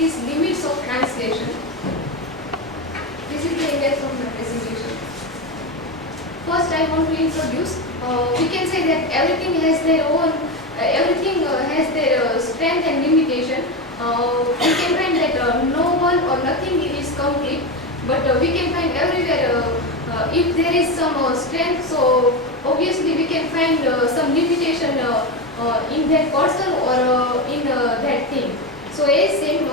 is limits of translation. This is the index of my presentation. First, I want to introduce. We can say that everything has their own. Everything has their strength and limitation. We can find that no one or nothing is complete, but we can find everywhere if there is some strength. So obviously we can find some limitation in that person or in that thing. So as same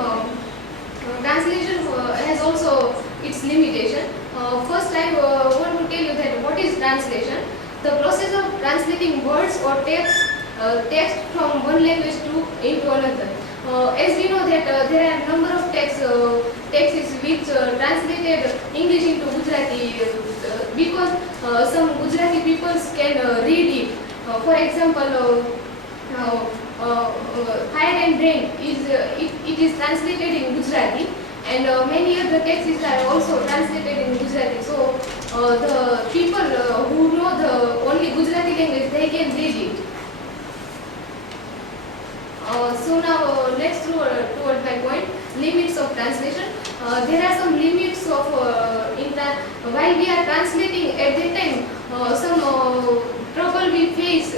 translation has also its limitation. First, I want to tell you that what is translation. The process of translating words or text from one language into another. As we know that there are a number of texts which translated English into Gujarati because some Gujarati people can read it. For example, fire and rain it is translated in Gujarati, and many other texts are also translated in Gujarati. So the people who know the only Gujarati language, they can read it. So now let's toward my point, limits of translation. There are some limits of while we are translating at that time some trouble we face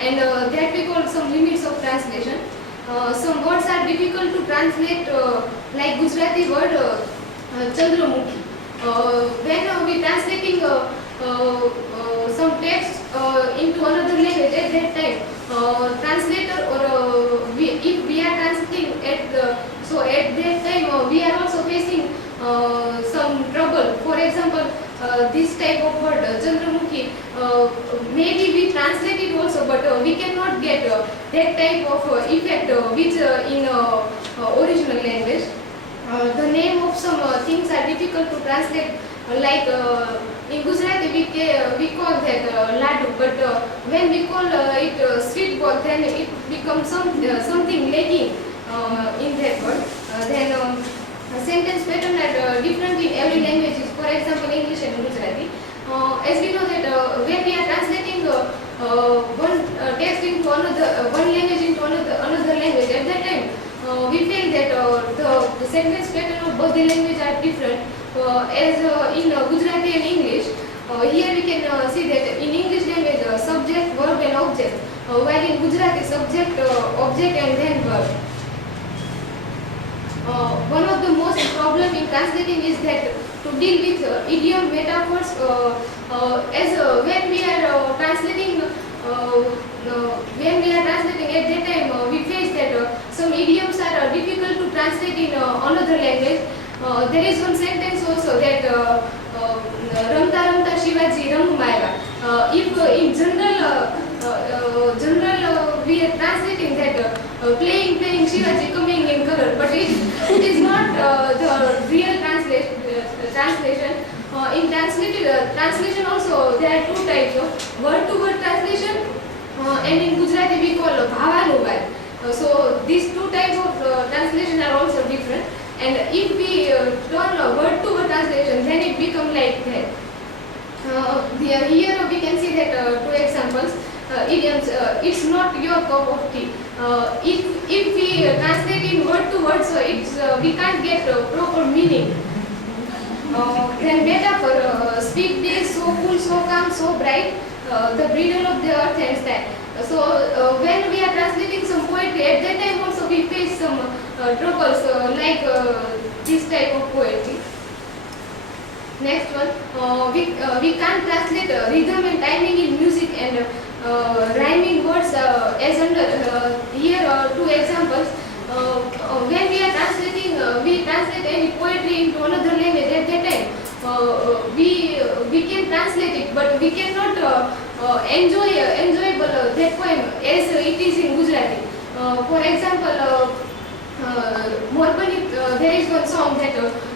and that we call some limits of translation. Some words are difficult to translate like Gujarati word Chandramukhi. When we translating some text into another language at that time, translator or if we are translating at that time we are also facing some trouble. For example, this type of word Chandramukhi, maybe we translate it also, but we cannot get that type of effect which in original language. The name of some things are difficult to translate, like in Gujarati we call that ladu, but when we call it sweet ball, then it becomes something lacking in that word. Then sentence pattern are different in every language. For example, English and Gujarati. As we know that when we are translating one text into another, one language into another language, at that time we feel that the sentence pattern of both the language are different. As in Gujarati and English, here we can see that in English language subject, verb and object, while in Gujarati subject, object and then verb. One of the most problem in translating is that to deal with idiom metaphors, as when we are translating at that time we face that some idioms are difficult to translate in another language. There is one sentence also that Ramta Ramta Shivaji Rangmaya. If in general we are translating that playing Shivaji coming in color, but it is not the real translation. In translation also there are two types of word-to-word translation, and in Gujarati we call bhavanubad. So these two types of translation are also different. And if we turn a word-to-word translation, then it becomes like that. Here we can see that two examples. Idioms. It's not your cup of tea. If we translate in word-to-word, so we can't get proper meaning. Then metaphor. Sweet days, so cool, so calm, so bright. The bridal of the earth and sky. So when we are translating some poetry, at that time also we face some troubles like this type of poetry. Next one, we can't translate rhythm and timing in music and rhyming words as under here two examples. When we are translating, we translate any poetry into another language. At that time, we can translate it, but we cannot enjoyable that poem as it is in Gujarati. For example, there is one song that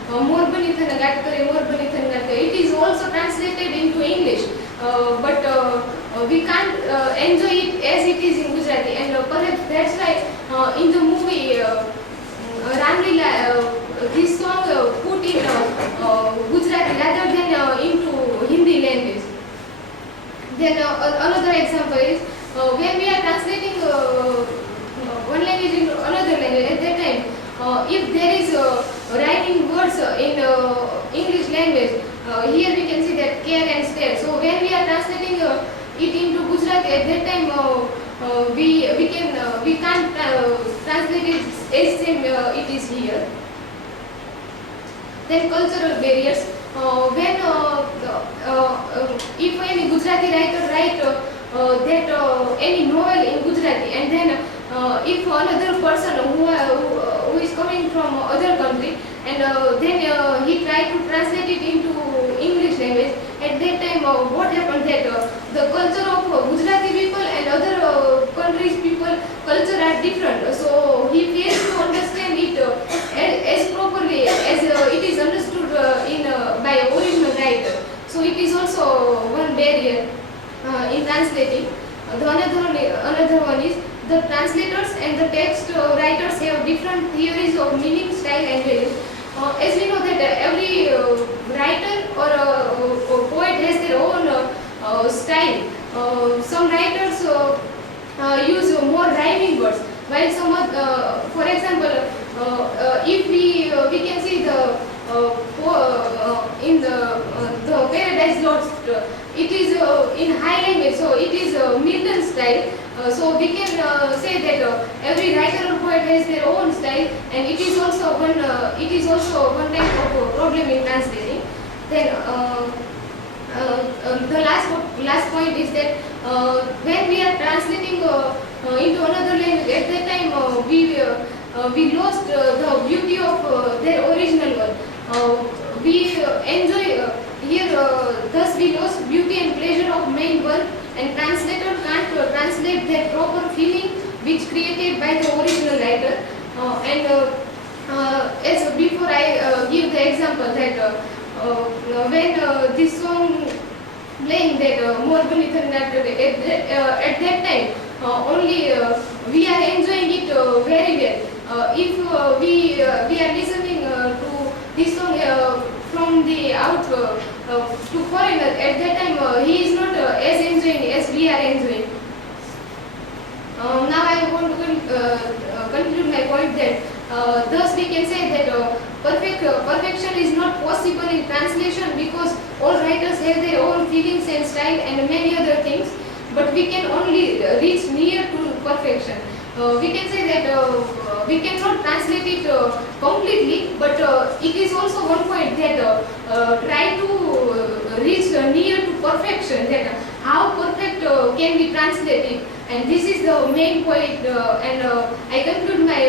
Morbani Thana Gat Kare, Morbani Thana Gat Kare. It is also translated into English, but we can't enjoy it as it is in Gujarati, and perhaps that's why in the movie Ramlila, this song put in Gujarati rather than into Hindi language. Then another example is when we are translating one language into another language. At that time, if there is rhyming words in English language, here we can see that care and stare. So when we are translating it into Gujarati, at that time we can't translate it as same it is here. Then cultural barriers. When if any Gujarati writer write that any novel in Gujarati, and then if another person who is coming from other country, and then he try to translate it into English language, at that time what happened that the culture of Gujarati people and other countries people culture are different, so he fails to understand it as properly as it is understood in by original writer. So it is also one barrier in translating. Another one is the translators and the text writers have different theories of meaning, style and value. As we know that every writer or poet has their own style. Some writers use more rhyming words, while some, for example, if we can see the in the Paradise Lost, it is in high language, so it is Milton style. So we can say that every writer or poet has their own style, and it is also one type of problem in translating. Then the last point is that when we are translating into another language, at that time we lost the beauty of their original one. We enjoy here, thus we lost beauty and pleasure of main one, and translator can't translate that proper feeling which created by the original writer. As before I give the example that when this song playing that Morbani Tharnagar, at that time only we are enjoying it very well. If we are listening to this song from the out to foreigner, at that time he is not as enjoying as we are enjoying. Now I want to conclude my point that thus we can say that perfection is not possible in translation, because all writers have their own feelings and style and many other things, but we can only reach near to perfection. We can say that we cannot translate it completely, but it is also one point that try to reach near to perfection, that how perfect can be translated, and this is the main point, and I conclude my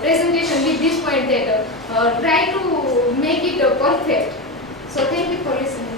presentation with this point that try to make it perfect. So thank you for listening.